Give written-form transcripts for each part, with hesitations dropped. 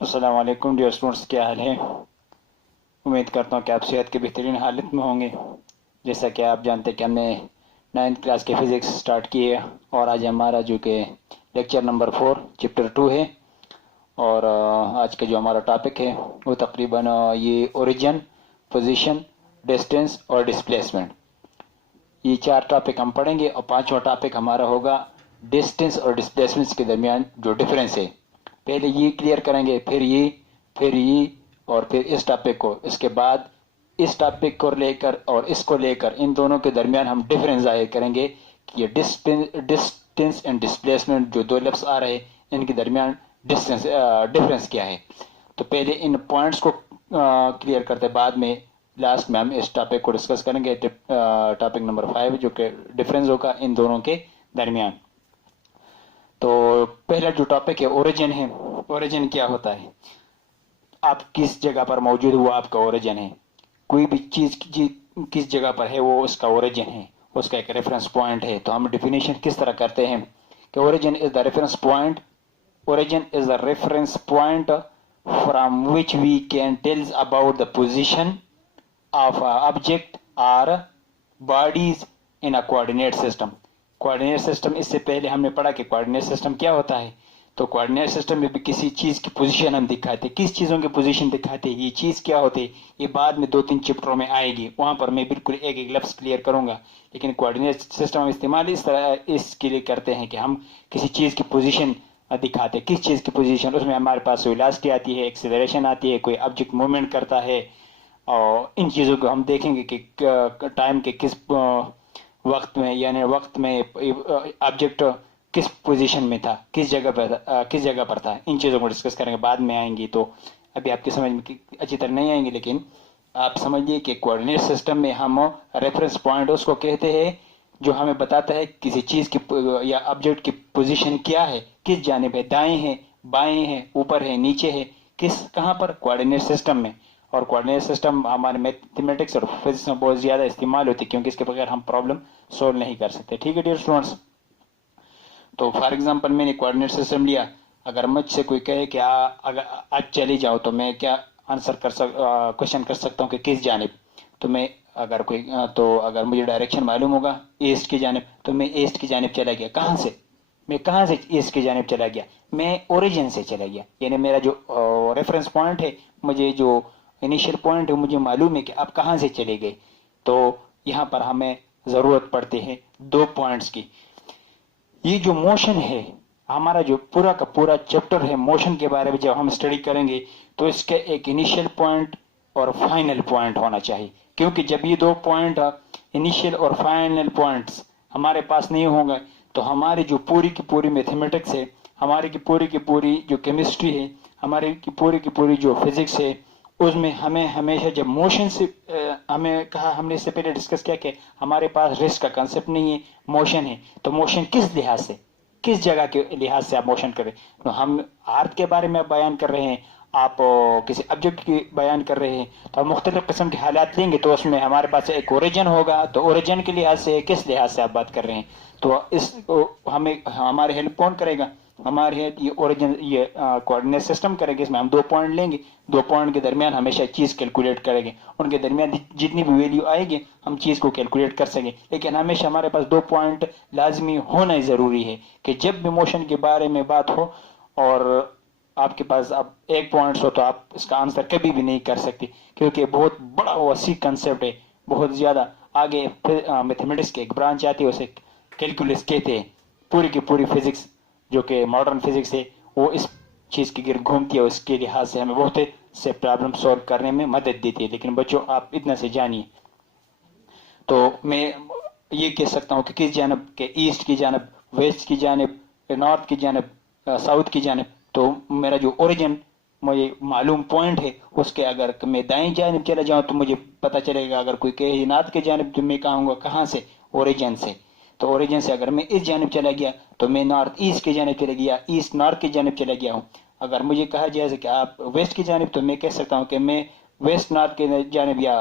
अस्सलाम वालेकुम dear students, क्या हाल है। उम्मीद करता हूँ कि आप सेहत की बेहतरीन हालत में होंगे। जैसा कि आप जानते हैं कि हमने 9th क्लास की फ़िज़िक्स स्टार्ट की है और आज हमारा जो कि लेक्चर नंबर 4 चैप्टर 2 है। और आज का जो हमारा टॉपिक है वो तकरीबन ये ओरिजिन, पोजीशन, डिस्टेंस और डिस्प्लेसमेंट, ये 4 टॉपिक हम पढ़ेंगे और 5वां टॉपिक हमारा होगा डिस्टेंस और डिस्प्लेसमेंट के दरमियान जो डिफरेंस है। पहले ये क्लियर करेंगे, फिर ये और फिर इस टॉपिक को, इसके बाद इस टॉपिक को लेकर और इसको लेकर इन दोनों के दरमियान हम डिफरेंस जाहिर करेंगे कि ये डिस्टेंस एंड डिस्प्लेसमेंट जो दो लफ्ज आ रहे हैं इनके दरमियान डिफरेंस क्या है। तो पहले इन पॉइंट्स को क्लियर करते बाद में लास्ट में हम इस टॉपिक को डिस्कस करेंगे। टॉपिक नंबर 5 जो कि डिफरेंस होगा इन दोनों के दरमियान। तो पहला जो टॉपिक है ओरिजिन है। ओरिजिन क्या होता है? आप किस जगह पर मौजूद हुआ आपका ओरिजिन है। कोई भी चीज किस जगह पर है वो उसका ओरिजिन है, उसका एक रेफरेंस पॉइंट है। तो हम डिफिनेशन किस तरह करते हैं कि origin is the reference point. Origin is the reference point from which we can tell about the position of a object or bodies in a coordinate system. Coordinate system, इससे पहले हमने पढ़ा कि कोऑर्डिनेट सिस्टम क्या होता है। तो coordinate system में भी किसी चीज की पोजीशन हम दिखाते, किस चीजों की पोजीशन दिखाते, ये चीज क्या होती है, ये बाद में 2-3 चैप्टरों में आएगी, वहां पर मैं बिल्कुल एक एक लफ्ज क्लियर करूंगा। लेकिन कोऑर्डिनेट सिस्टम हम इस्तेमाल इस तरह इसके लिए करते हैं कि हम किसी चीज की पोजीशन दिखाते, किस चीज की पोजीशन, उसमें हमारे पास वेलोसिटी आती है, एक्सेलरेशन आती है, कोई ऑब्जेक्ट मूवमेंट करता है। और इन चीज़ों को हम देखेंगे कि टाइम के किस वक्त में, यानी वक्त में ऑब्जेक्ट किस पोजीशन में था, किस जगह पर था। इन चीज़ों को डिस्कस करेंगे, बाद में आएंगी तो अभी आपकी समझ में अच्छी तरह नहीं आएंगी। लेकिन आप समझिए कि कोऑर्डिनेट सिस्टम में हम रेफरेंस पॉइंट उसको कहते हैं जो हमें बताता है किसी चीज की या ऑब्जेक्ट की पोजीशन क्या है, किस जानिब है, दाएं है, बाएं है, ऊपर है, नीचे है, किस कहां पर, कोऑर्डिनेट सिस्टम में। और कोऑर्डिनेट सिस्टम हमारे मैथमेटिक्स और फिजिक्स में बहुत ज्यादा इस्तेमाल होती है क्योंकि इसके बगैर हम प्रॉब्लम सोल्व नहीं कर सकते। ठीक है डियर स्टूडेंट्स। तो फॉर एग्जांपल मैंने कोऑर्डिनेट सिस्टम लिया। अगर मुझसे कोई कहे कि अगर आज चली जाओ तो मैं क्या आंसर क्वेश्चन कर सकता हूँ कि किस जानिब। तो मैं अगर कोई तो अगर मुझे डायरेक्शन मालूम होगा ईस्ट की जानिब तो मैं ईस्ट की जानिब चला गया। कहाँ से? मैं कहाँ से ईस्ट की जानिब चला गया? मैं ओरिजिन से चला गया। यानी मेरा जो रेफरेंस पॉइंट है, मुझे जो इनिशियल पॉइंट है, मुझे मालूम है कि आप कहाँ से चले गए। तो यहाँ पर हमें जरूरत पड़ती है 2 पॉइंट्स की। ये जो मोशन है, हमारा जो पूरा का पूरा चैप्टर है मोशन के बारे में जब हम स्टडी करेंगे तो इसके एक इनिशियल पॉइंट और फाइनल पॉइंट होना चाहिए। क्योंकि जब ये 2 पॉइंट, इनिशियल और फाइनल पॉइंट्स हमारे पास नहीं होंगे तो हमारी जो पूरी की पूरी मैथमेटिक्स है, हमारी की पूरी जो केमिस्ट्री है, हमारी की पूरी जो फिजिक्स है, उसमें हमें हमेशा जब मोशन से हमें कहा, हमने इससे पहले डिस्कस किया कि हमारे पास रिस्क का कंसेप्ट नहीं है, मोशन है। तो मोशन किस लिहाज से, किस जगह के लिहाज से आप मोशन करें। तो हम अर्थ के बारे में बयान कर रहे हैं, आप किसी ऑब्जेक्ट की बयान कर रहे हैं, तो हम मुख्तलिफ किस्म के हालात लेंगे तो उसमें हमारे पास एक ओरिजिन होगा। तो ओरिजिन के लिहाज से किस लिहाज से आप बात कर रहे हैं, तो इस हमें हमारे हेल्प कौन करेगा? हमारे हेल्प ये ओरिजिन, ये कोऑर्डिनेट सिस्टम करेंगे। इसमें हम 2 पॉइंट लेंगे, 2 पॉइंट के दरमियान हमेशा चीज कैलकुलेट करेंगे, उनके दरमियान जितनी भी वैल्यू आएगी हम चीज को कैलकुलेट कर सकें। लेकिन हमेशा हमारे पास 2 पॉइंट लाजमी होना जरूरी है कि जब भी मोशन के बारे में बात हो और आपके पास अब 1 पॉइंट हो तो आप इसका आंसर कभी भी नहीं कर सकते, क्योंकि बहुत बड़ा वसी कंसेप्ट है, बहुत ज्यादा आगे। मैथमेटिक्स की एक ब्रांच आती है, उसे कैलकुलस कहते हैं। पूरी की पूरी फिजिक्स जो कि मॉडर्न फिजिक्स है वो इस चीज की गिर्द घूमती है। उसके लिहाज से हमें बहुत से प्रॉब्लम सॉल्व करने में मदद देती है। लेकिन बच्चों आप इतना से जानिए, तो मैं ये कह सकता हूँ कि किस जानब के, ईस्ट की जानब, वेस्ट की जानब, नॉर्थ की जानब, साउथ की जानब। तो मेरा जो ओरिजिन मुझे मालूम पॉइंट है उसके अगर मैं दाएं जानब चला जाऊं तो मुझे पता चलेगा। अगर कोई कहे नॉर्थ के जानब तो मैं कहूँगा कहाँ से, ओरिजिन से। तो ओरिजिन से अगर मैं इस जानब चला गया तो मैं नॉर्थ ईस्ट की जानब चला गया, ईस्ट नॉर्थ की जानब चला गया हूँ। अगर मुझे कहा जाए कि आप वेस्ट की जानब तो मैं कह सकता हूँ कि मैं वेस्ट नॉर्थ की जानब या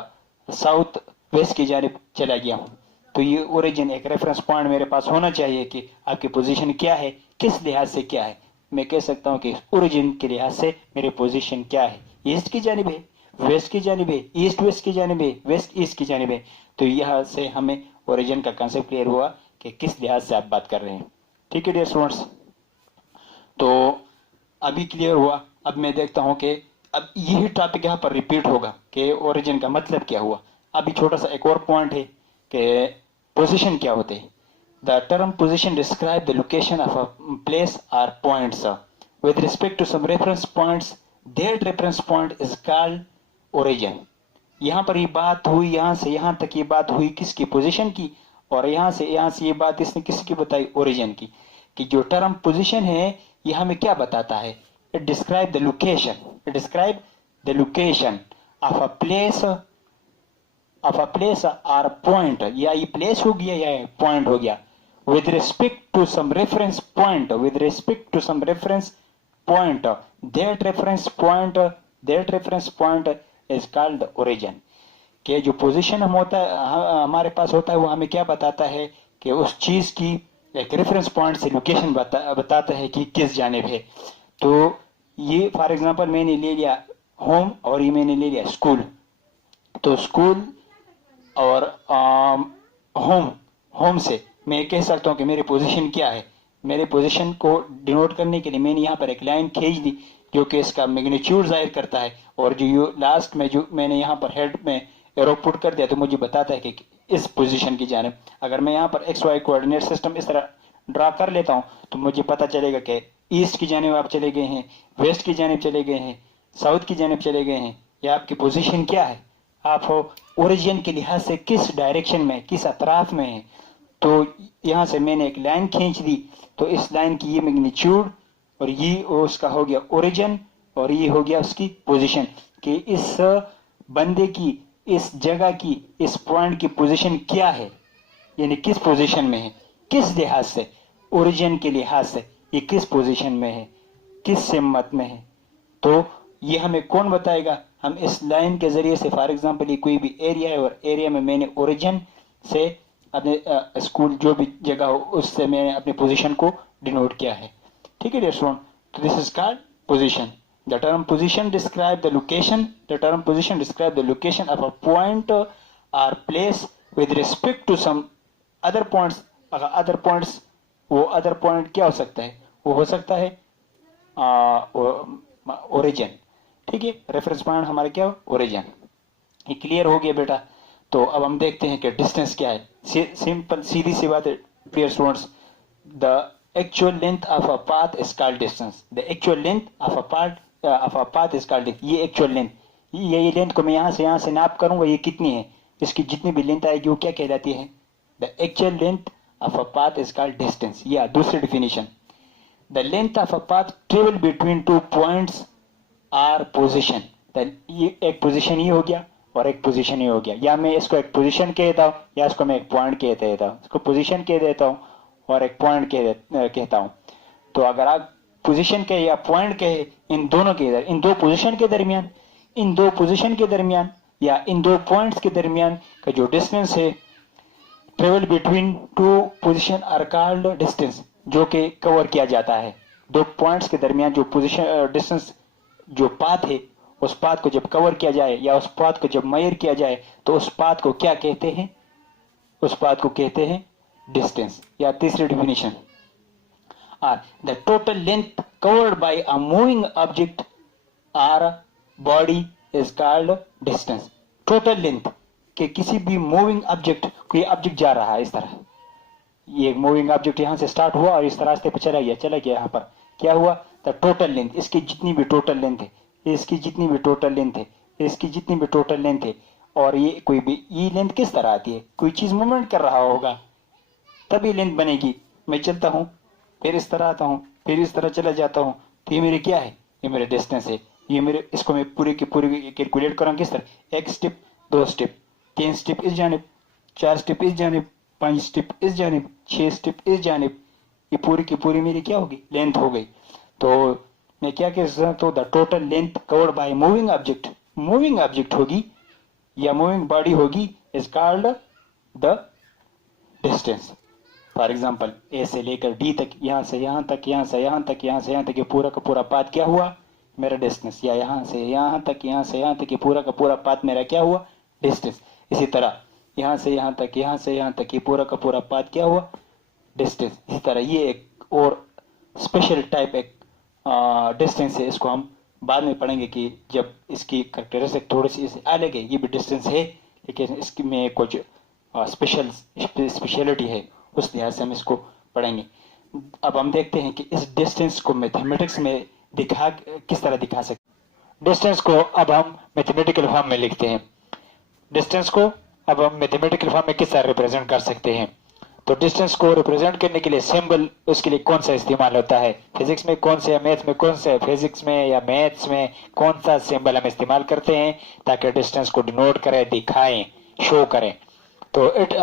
साउथ वेस्ट की जानब चला गया हूँ। तो ये ओरिजिन, एक रेफरेंस पॉइंट मेरे पास होना चाहिए कि आपकी पोजीशन क्या है, किस लिहाज से क्या है। मैं कह सकता हूं कि ओरिजिन के लिहाज से मेरी पोजीशन क्या है, ईस्ट की जानिब है, वेस्ट की जानिब है, ईस्ट वेस्ट की जानिब है, वेस्ट ईस्ट की जानिब है। तो यहां से हमें ओरिजिन का कंसेप्ट क्लियर हुआ कि किस लिहाज से आप बात कर रहे हैं। ठीक है डियर स्टूडेंट्स, तो अभी क्लियर हुआ। अब मैं देखता हूं कि अब यही टॉपिक यहाँ पर रिपीट होगा कि ओरिजिन का मतलब क्या हुआ। अभी छोटा सा एक और पॉइंट है कि पोजीशन क्या होते हैं। The term position describe the location of a place or points with respect to some reference points, that reference point is called origin. यहाँ पर ये बात हुई, यहाँ से यहाँ तक ये बात हुई किसकी, पोजीशन की, और यहाँ से ये बात इसने किसकी बताई, ओरिजिन की। कि जो टर्म पोजीशन है ये हमें क्या बताता है, it describe the location, it describe the location of a place or point, या ये प्लेस हो गया या पॉइंट हो गया, with respect to some reference point, with respect to some reference point, that reference point is called origin। कि जो position हम होता है हमारे पास होता है वो हमें क्या बताता है कि उस चीज की एक रेफरेंस पॉइंट से लोकेशन बताता है कि किस जानिब है। तो ये फॉर एग्जांपल मैंने ले लिया होम और ये मैंने ले लिया स्कूल। तो स्कूल और होम से मैं कह सकता हूं कि मेरी पोजीशन क्या है। मेरे पोजीशन को डिनोट करने के लिए मैंने यहाँ पर एक लाइन खींच दी जो कि इसका मैग्नीट्यूड जाहिर करता है, और जो लास्ट में जो मैंने यहाँ पर हेड में एरो पुट कर दिया तो मुझे बताता है कि इस पोजीशन की जानिब। अगर मैं यहाँ पर एक्स वाई कोऑर्डिनेट सिस्टम इस तरह ड्रा कर लेता हूँ तो मुझे पता चलेगा कि ईस्ट की जानिब आप चले गए हैं, वेस्ट की जानिब चले गए हैं, साउथ की जानिब चले गए हैं। या आपकी पोजीशन क्या है, आप हो ओरिजिन के लिहाज से किस डायरेक्शन में, किस अतराफ में है। तो यहां से मैंने एक लाइन खींच दी, तो इस लाइन की ये मैग्नीट्यूड और ये उसका हो गया ओरिजिन, और ये हो गया उसकी पोजीशन। कि इस बंदे की, इस जगह की, इस पॉइंट की पोजीशन क्या है, यानी किस पोजीशन में है, किस लिहाज से, ओरिजिन के लिहाज से ये किस पोजीशन में है, किस सिमत में है। तो ये हमें कौन बताएगा, हम इस लाइन के जरिए से, फॉर एग्जांपल ये कोई भी एरिया है और एरिया में मैंने ओरिजिन से अपने स्कूल जो भी जगह हो उससे मैंने अपनी पोजीशन को डिनोट किया है। ठीक है डियर स्टूडेंट, तो this is called position. The term position describe the location, the term position describe the location of a point or place with respect to some other points. अगर other points, वो other point क्या हो सकता है, वो हो सकता है ओरिजिन। ठीक है, रेफरेंस पॉइंट हमारा क्या हो, ओरिजिन। ये क्लियर हो गया बेटा। तो अब हम देखते हैं कि डिस्टेंस क्या है। सिंपल सीधी सी बात है dear students, the actual length of a path is called distance. The actual length of a path is called, ये एक्चुअल लेंथ, ये लेंथ को मैं यहाँ से नाप करूंगा, ये कितनी है, इसकी जितनी भी लेंथ आएगी वो क्या कहलाती है, the actual length of a path is called distance. या दूसरी definition, the length of a path travel between two points or position. एक पोजिशन ये हो गया और एक पोजीशन ही हो गया, या मैं इसको एक पोजीशन कहता हूँ या इसको मैं एक पॉइंट कह देता हूँ, इसको पोजीशन कह देता हूँ और एक पॉइंट कहता हूँ। तो अगर आप पोजीशन कहे या पॉइंट कहे, इन दोनों के इन दो पोजीशन के दरमियान, इन दो पोजीशन के दरमियान या इन दो पॉइंट्स के दरमियान का जो डिस्टेंस है, travel between two position are called distance, जो कि कवर किया जाता है। दो पॉइंट्स के दरमियान जो पोजीशन डिस्टेंस, जो पाथ है, उस पाथ को जब कवर किया जाए या उस पाथ को जब मेजर किया जाए तो उस पाथ को क्या कहते हैं, उस पाथ को कहते हैं डिस्टेंस। या तीसरी definition, the total length covered bye a moving object our body is called distance. Total length के किसी भी मूविंग ऑब्जेक्ट, कोई ऑब्जेक्ट जा रहा है इस तरह, ये मूविंग ऑब्जेक्ट यहां से स्टार्ट हुआ और इस रास्ते पर चला गया यहां पर, क्या हुआ, द टोटल लेंथ, इसकी जितनी भी टोटल लेंथ है, इसकी जितनी भी टोटल लेंथ है, इसकी जितनी भी टोटल लेंथ है, और ये कोई भी, ये लेंथ किस तरह आती है, कोई चीज मूवमेंट कर रहा होगा तभी लेंथ बनेगी। मैं चलता हूं, फिर इस तरह आता हूं, फिर इस तरह चला जाता हूं, तो ये मेरे क्या है, ये मेरे डिस्टेंस है। ये मेरे, इसको मैं पूरी की पूरी कैलकुलेट करूँ किस तरह, एक स्टेप, दो स्टेप, 3 स्टेप इस जानिब, 4 स्टेप इस जानिब, 5 स्टेप इस जानिब, 6 स्टेप इस जानिब, ये पूरी की पूरी मेरी क्या होगी, लेंथ हो गई। तो मैं क्या कह सकता हूं, तो the total length covered by moving object, moving object होगी या मूविंग बॉडी होगी, is called the distance. For example A से लेकर डी तक, यहाँ से यहाँ तक, यहाँ से यहाँ तक, यहाँ से यहाँ तक, ये पूरा का पूरा पाथ क्या हुआ, मेरा डिस्टेंस। या यहाँ से यहाँ तक, यहाँ से यहाँ तक, ये पूरा का पूरा पाथ मेरा क्या हुआ, डिस्टेंस। इसी तरह यहाँ से यहाँ तक, यहाँ से यहाँ तक, ये पूरा का पूरा पाथ क्या हुआ, डिस्टेंस। इसी तरह ये एक और स्पेशल टाइप एक डिस्टेंस है, इसको हम बाद में पढ़ेंगे कि जब इसकी कैरेक्टरिस्टिक थोड़ी सी अलग है, ये भी डिस्टेंस है लेकिन इसकी में कुछ स्पेशलिटी है, उस लिहाज से हम इसको पढ़ेंगे। अब हम देखते हैं कि इस डिस्टेंस को मैथमेटिक्स में किस तरह दिखा सकते। डिस्टेंस को अब हम मैथमेटिकल फॉर्म में लिखते हैं। डिस्टेंस को अब हम मैथमेटिकल फॉर्म में किस तरह रिप्रेजेंट कर सकते हैं। तो डिस्टेंस को रिप्रेजेंट करने के लिए सिंबल उसके लिए कौन सा इस्तेमाल होता है, फिजिक्स में कौन से, मैथ में कौन सा, फिजिक्स में या मैथ्स में कौन सा सिंबल हम इस्तेमाल करते हैं ताकि डिस्टेंस को डिनोट करें, दिखाएं, शो करें। तो it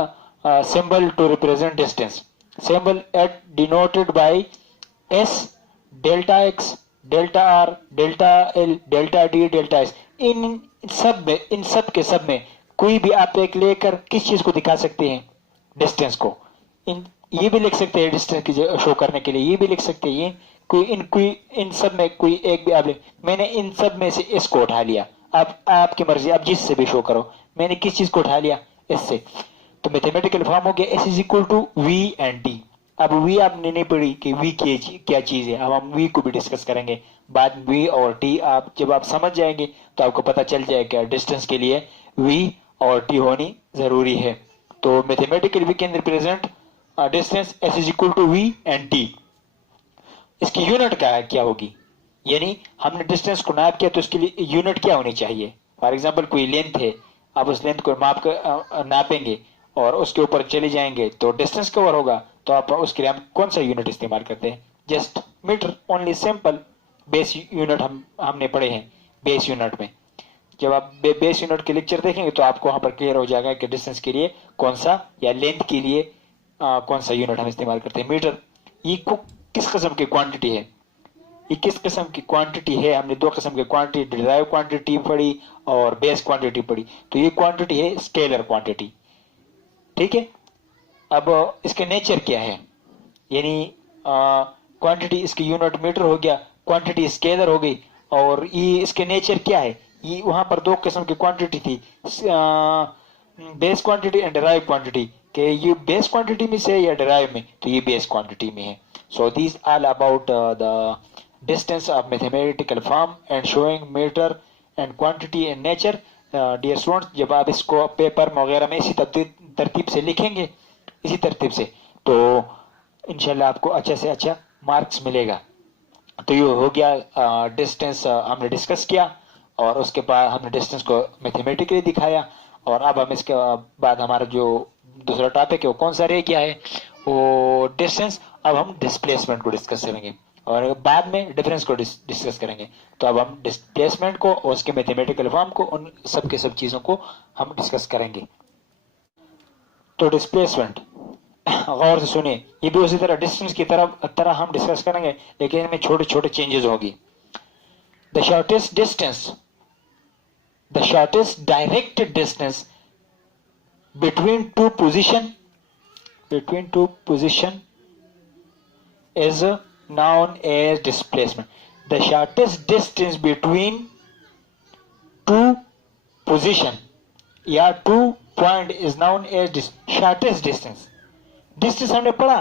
symbol to represent distance, symbol at denoted by S, delta X, delta R, delta L, delta D, delta S. इन सब में कोई भी आप एक लेकर किस चीज को दिखा सकते हैं, डिस्टेंस को। ये भी लिख सकते हैं डिस्टेंस की शो करने के लिए, ये भी लिख सकते हैं। इन सब में कोई एक भी आप मैंने इन सब में से इसको उठा लिया, अब आपकी मर्जी, आप जिससे भी शो करो। मैंने किस चीज को उठा लिया, इससे। तो मैथमेटिकल फॉर्म हो गया S is equal to V and T। अब V आपने नहीं पढ़ी कि V क्या चीज है, अब हम V को भी डिस्कस करेंगे बाद। V और T आप जब आप समझ जाएंगे तो आपको पता चल जाएगा डिस्टेंस के लिए V और T होनी जरूरी है। तो mathematical we can represent distance S is equal to V and T। इसकी यूनिट क्या होगी, यानी हमने डिस्टेंस को नाप किया तो इसके लिए यूनिट क्या होनी चाहिए। फॉर एग्जांपल कोई लेंथ है, आप उस लेंथ को नापेंगे और उसके ऊपर चले जाएंगे तो डिस्टेंस कवर होगा। तो आप उसके लिए हम कौन सा यूनिट इस्तेमाल करते हैं, just meter only, simple base unit हमने पढ़े हैं बेस यूनिट में। जब आप बेस यूनिट के लेक्चर देखेंगे तो आपको वहां पर क्लियर हो जाएगा कि डिस्टेंस के लिए कौन सा, या लेंथ के लिए कौन सा यूनिट हम इस्तेमाल करते हैं, मीटर। ये किस किस्म की क्वांटिटी है, ये किस किस्म की क्वांटिटी है। हमने दो किस्म की क्वांटिटी, डिराइव क्वांटिटी पढ़ी और बेस क्वांटिटी पढ़ी। तो ये क्वांटिटी है स्केलर क्वांटिटी, ठीक है। अब इसके नेचर क्या है, यानी क्वांटिटी इसकी यूनिट मीटर हो गया, क्वांटिटी स्केलर हो गई, और ये इसके नेचर क्या है। ये वहां पर दो किस्म की क्वांटिटी थी, base quantity and derive quantity, कि ये बेस क्वांटिटी में से या डिराइव में, तो ये बेस क्वांटिटी में है। So this all about the distance of mathematical form and showing meter and quantity and nature. Dear students, जब आप इसको पेपर वगैरह में इसी तरतीब से लिखेंगे, इसी तरतीब से, तो इंशाल्लाह आपको अच्छा से अच्छा मार्क्स मिलेगा। तो ये हो गया डिस्टेंस हमने डिस्कस किया, और उसके बाद हमने डिस्टेंस को मैथमेटिकली दिखाया। और अब हम इसके बाद हमारा जो दूसरा टॉपिक है वो कौन सा रह गया है, वो डिस्टेंस। अब हम डिस्प्लेसमेंट को डिस्कस करेंगे और बाद में डिफरेंस को डिस्कस करेंगे। तो अब हम डिस्प्लेसमेंट को और उसके मैथमेटिकल फॉर्म को, उन सब के सब चीजों को हम डिस्कस करेंगे। तो डिस्प्लेसमेंट गौर से सुनिए, ये भी उसी तरह डिस्टेंस की तरह हम डिस्कस करेंगे, लेकिन इनमें छोटे छोटे चेंजेस होगी। The shortest directed distance between two position is known as displacement. The shortest distance between two position या two point is known as shortest distance. Distance हमने पढ़ा,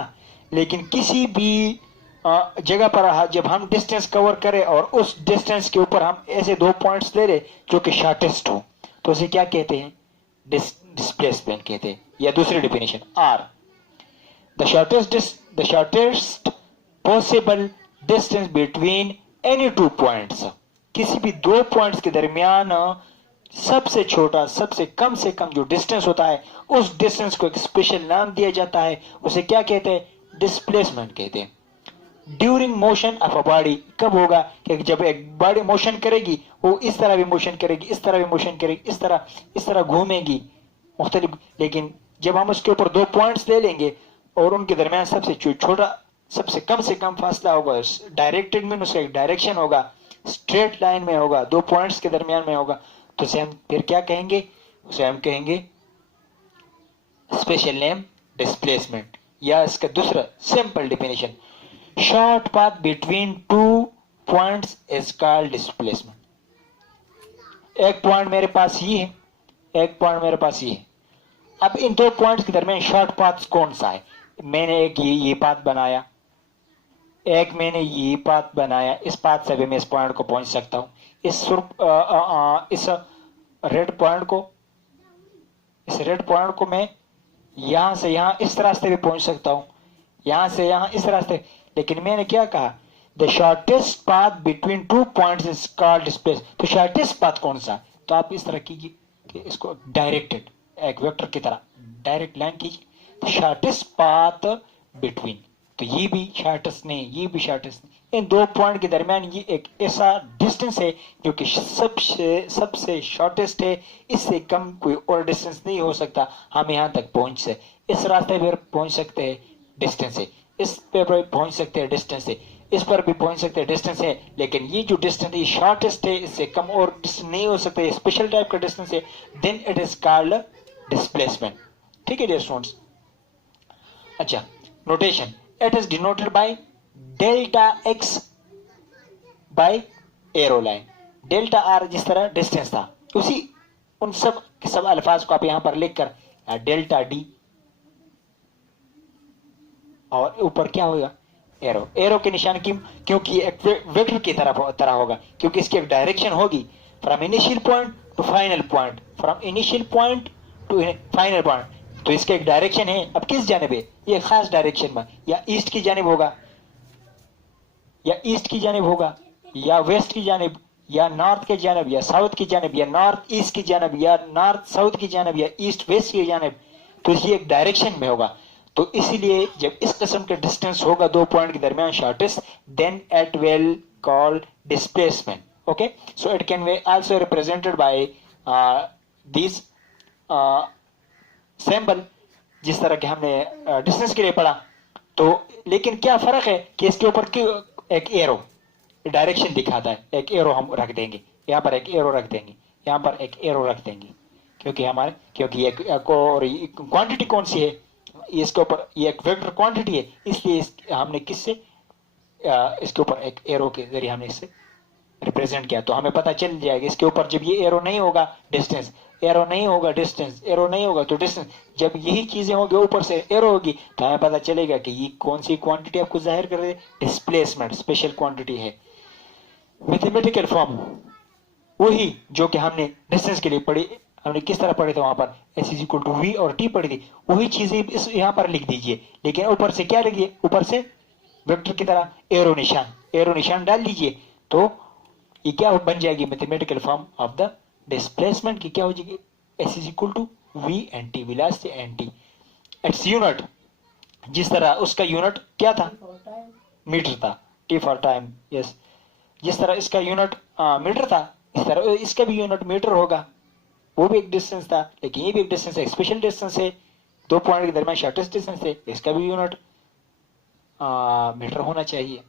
लेकिन किसी भी जगह पर जब हम डिस्टेंस कवर करें और उस डिस्टेंस के ऊपर हम ऐसे दो पॉइंट्स ले रहे जो कि शॉर्टेस्ट हो, तो उसे क्या कहते हैं, डिस्प्लेसमेंट कहते हैं। या दूसरी definition are, the shortest possible distance between any two points. किसी भी दो पॉइंट्स के दरमियान सबसे छोटा, सबसे कम से कम जो डिस्टेंस होता है, उस डिस्टेंस को एक स्पेशल नाम दिया जाता है, उसे क्या कहते हैं, डिस्प्लेसमेंट कहते हैं। During motion of a body, कब होगा कि जब एक बॉडी मोशन करेगी, वो इस तरह भी मोशन करेगी, इस तरह भी मोशन करेगी, इस तरह घूमेगी मुख्तलिफ। लेकिन जब हम उसके ऊपर दो पॉइंट्स ले लेंगे और उनके दरमियान सबसे छोटा, सबसे कम से कम फासला होगा, डायरेक्टेड में उसका एक डायरेक्शन होगा, स्ट्रेट लाइन में होगा, दो पॉइंट्स के दरमियान में होगा, तो उसे हम फिर क्या कहेंगे, उसे हम कहेंगे स्पेशल नेम डिस्प्लेसमेंट। या इसका दूसरा simple definition, short path between two points is called displacement. एक पॉइंट मेरे पास ये है, एक पॉइंट मेरे पास ये है। अब इन दो पॉइंट्स के दरमियान शॉर्ट पाथ कौन सा है? मैंने एक ये पाथ बनाया, एक मैंने ये पाथ बनाया, इस पाथ से भी मैं इस पॉइंट को पहुंच सकता हूं। इस रेड पॉइंट को मैं यहां से यहां इस रास्ते भी पहुंच सकता हूं, यहां से यहां इस रास्ते। लेकिन मैंने क्या कहा? The shortest path between two points is called displace. तो शॉर्टेस्ट पाथ कौन सा? तो आप इस तरह कीजिए कि इसको डायरेक्टेड एक वेक्टर की तरह डायरेक्ट लाइन कीजिए, शॉर्टेस्ट पाथ बिटवीन। तो ये भी शॉर्टेस्ट नहीं, ये भी शॉर्टेस्ट नहीं, इन दो पॉइंट के दरमियान ये एक ऐसा डिस्टेंस है जो कि सबसे शॉर्टेस्ट है। इससे कम कोई और डिस्टेंस नहीं हो सकता। हम यहां तक पहुंच से इस रास्ते पर पहुंच सकते हैं, डिस्टेंस है। इस पे पहुंच सकते हैं, डिस्टेंस है। इस पर भी पहुंच सकते हैं, डिस्टेंस है। लेकिन ये जो डिस्टेंस है शॉर्टेस्ट है, इससे कम और डिस्टेंस नहीं हो सकता, ये स्पेशल टाइप का डिस्टेंस है। Then it is called displacement. ठीक है डियर स्टूडेंट्स। अच्छा, notation, it is denoted by delta X by arrow line. Delta R जिस तरह डिस्टेंस था, उसी उन सब अल्फाज को आप यहां पर लिखकर डेल्टा डी, और ऊपर क्या होगा? एरो। एरो के निशान क्योंकि एक वेक्टर की तरह होगा, क्योंकि इसकी एक डायरेक्शन होगी from initial point two final point, from initial point two final point. तो इसका एक डायरेक्शन है। अब किस जानिब है? ये खास डायरेक्शन में, या ईस्ट की जानिब होगा, या ईस्ट की जानिब होगा, या वेस्ट की जानिब, या नॉर्थ की जानिब, या साउथ की जानिब, या नॉर्थ ईस्ट की जानिब, या नॉर्थ साउथ की जानिब, या ईस्ट वेस्ट की जानिब। तो ये एक डायरेक्शन में होगा। तो इसीलिए जब इस किस्म का डिस्टेंस होगा दो पॉइंट के दरमियान shortest, then it will call displacement. Okay, so it can be also represented by this symbol, जिस तरह के हमने डिस्टेंस के लिए पढ़ा। तो लेकिन क्या फर्क है कि इसके ऊपर एक एरो डायरेक्शन दिखाता है। एक एरो हम रख देंगे, यहाँ पर एक एरो रख देंगे, यहाँ पर एक एरो रख देंगे, क्योंकि एक क्वांटिटी कौन सी है? इसके ऊपर ये एक वेक्टर क्वांटिटी है, इसलिए हमने किससे इसके ऊपर एक एरो के जरिए हमने इसे रिप्रेजेंट किया। तो हमें पता चल जाएगा इसके ऊपर जब ये एरो नहीं होगा डिस्टेंस, एरो नहीं होगा डिस्टेंस, एरो नहीं होगा तो डिस्टेंस। जब यही चीजें होगी ऊपर से एरो होगी तो हमें पता चलेगा कि ये कौन सी क्वांटिटी आपको जाहिर कर रही है? डिस्प्लेसमेंट, स्पेशल क्वांटिटी है। मैथमेटिकल फॉर्म वही जो कि हमने डिस्टेंस के लिए पढ़ी, हमने किस तरह पढ़े थे वहां पर S is equal to V और टी पढ़ी थी, वही चीजें इस यहां पर लिख दीजिए। लेकिन ऊपर से क्या लिखिए? ऊपर से वेक्टर की तरह एरो निशान डाल दीजिए। तो ये क्या बन जाएगी? Mathematical form of the displacement की क्या हो जाएगी? S is equal to V N T, विलास एन टी। इट्स यूनिट, जिस तरह उसका यूनिट क्या था? मीटर था। T for time, yes. जिस तरह इसका यूनिट मीटर था, इस तरह इसका भी यूनिट मीटर होगा। वो भी एक डिस्टेंस था, लेकिन ये भी एक डिस्टेंस है, स्पेशल डिस्टेंस है। दो पॉइंट के दरमियान शॉर्टेस्ट डिस्टेंस है, इसका भी यूनिट मीटर होना चाहिए।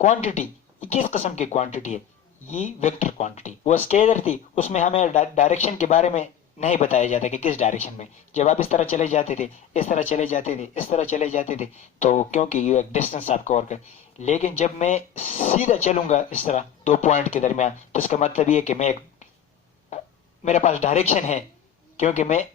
क्वांटिटी, किस किस्म की क्वांटिटी है? ये वेक्टर क्वांटिटी। वो स्केलर थी, उसमें हमें डायरेक्शन के बारे में नहीं बताया जाता कि किस डायरेक्शन में। जब आप इस तरह चले जाते थे, इस तरह चले जाते थे, इस तरह चले जाते थे, तो क्योंकि ये एक डिस्टेंस आप कवर कर। लेकिन जब मैं सीधा चलूंगा इस तरह दो पॉइंट के दरमियान, तो इसका मतलब ये कि मेरे पास डायरेक्शन है, क्योंकि मैं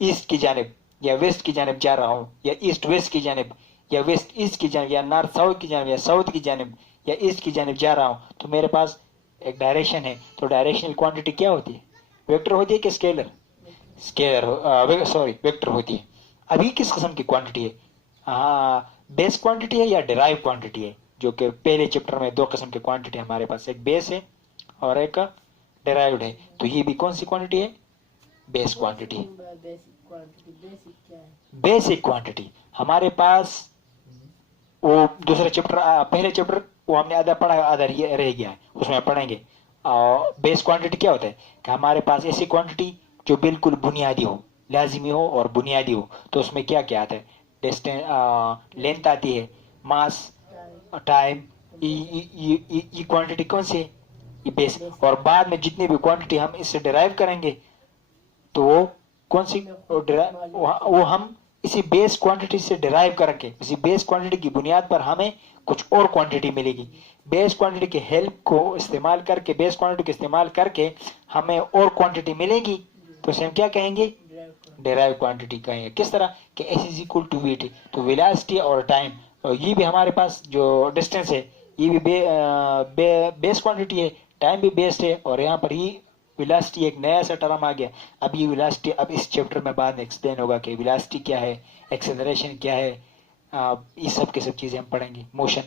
ईस्ट की जानिब या वेस्ट की जानिब जा रहा हूं, या ईस्ट वेस्ट की जानिब, या वेस्ट ईस्ट की जानिब, या नॉर्थ साउथ की जानिब, या साउथ की जानिब, या ईस्ट की जानिब जा रहा हूं। तो मेरे पास एक डायरेक्शन है। तो डायरेक्शनल क्वांटिटी क्या होती है? वेक्टर होती है कि स्केलर? वेक्टर होती है। अभी किस किस्म की क्वांटिटी है? बेस क्वांटिटी है या डिराइव क्वांटिटी है? जो कि पहले चैप्टर में दो किस्म की क्वांटिटी हमारे पास, एक बेस है और एक डिराइव्ड है। तो ये भी कौन सी क्वांटिटी है? Base quantity. बेसिक क्वांटिटी हमारे पास वो दूसरा चैप्टर, पहले चैप्टर वो हमने आधा पढ़ा, आधा रह गया है, उसमें पढ़ेंगे। बेस क्वांटिटी क्या होता है? कि हमारे पास ऐसी क्वांटिटी जो बिल्कुल बुनियादी हो, लाजिमी हो और बुनियादी हो। तो उसमें क्या क्या आता है? डिस्टेंस, लेंथ आती है, मास, टाइम। ये क्वांटिटी कौन सी है? ये बेस। और बाद में जितनी भी क्वांटिटी हम इससे डिराइव करेंगे तो वो कौन सी? वो हम इसी बेस क्वांटिटी से डिराइव करके, इसी बेस क्वांटिटी की बुनियाद पर हमें कुछ और क्वांटिटी मिलेगी। बेस क्वांटिटी के हेल्प को इस्तेमाल करके, बेस क्वांटिटी का इस्तेमाल करके हमें और क्वांटिटी मिलेगी, तो इसे हम क्या कहेंगे? डिराइव क्वांटिटी कहेंगे। किस तरह कि S is equal to V T, तो वेलोसिटी और टाइम, और ये भी हमारे पास जो डिस्टेंस है ये भी बेस क्वांटिटी है, टाइम भी बेस्ड है, और यहाँ पर ये वेलोसिटी एक नया सा टर्म आ गया। अब ये वेलोसिटी अब इस चैप्टर में बाद में एक्सप्लेन होगा कि वेलोसिटी क्या है, एक्सेलरेशन क्या है, ये सब के सब चीजें हम पढ़ेंगे। मोशन,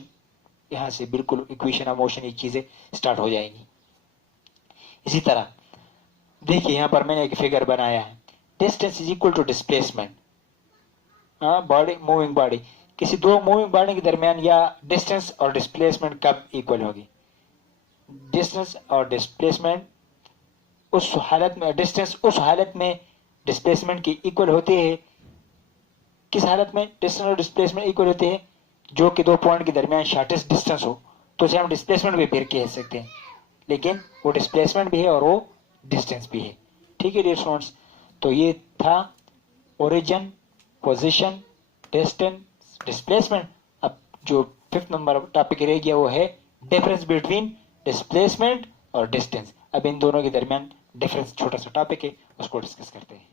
यहाँ से बिल्कुल इक्वेशन ऑफ मोशन, ये चीजें स्टार्ट हो जाएंगी। इसी तरह देखिए यहाँ पर मैंने एक फिगर बनाया है, distance is equal to displacement. Body, moving body, किसी दो मूविंग बॉडी के दरमियान या डिस्टेंस और डिस्प्लेसमेंट कब इक्वल होगी? डिस्टेंस और डिस्प्लेसमेंट उस हालत में, डिस्टेंस उस हालत में डिस्प्लेसमेंट की इक्वल होते हैं। किस हालत में डिस्टेंस और डिस्प्लेसमेंट इक्वल होते हैं? जो कि दो पॉइंट के दरमियान शॉर्टेस्ट डिस्टेंस हो, तो उसे हम डिस्प्लेसमेंट भी फिर कह सकते हैं, लेकिन वो डिस्प्लेसमेंट भी है और वो डिस्टेंस भी है। ठीक है डियर स्टूडेंट्स, तो ये था ओरिजिन, पोजीशन, डिस्टेंस, डिस्प्लेसमेंट। अब जो 5th नंबर टॉपिक रह गया वो है डिफरेंस बिटवीन डिस्प्लेसमेंट और डिस्टेंस। अब इन दोनों के दरमियान डिफरेंस, छोटा सा टॉपिक है, उसको डिस्कस करते हैं।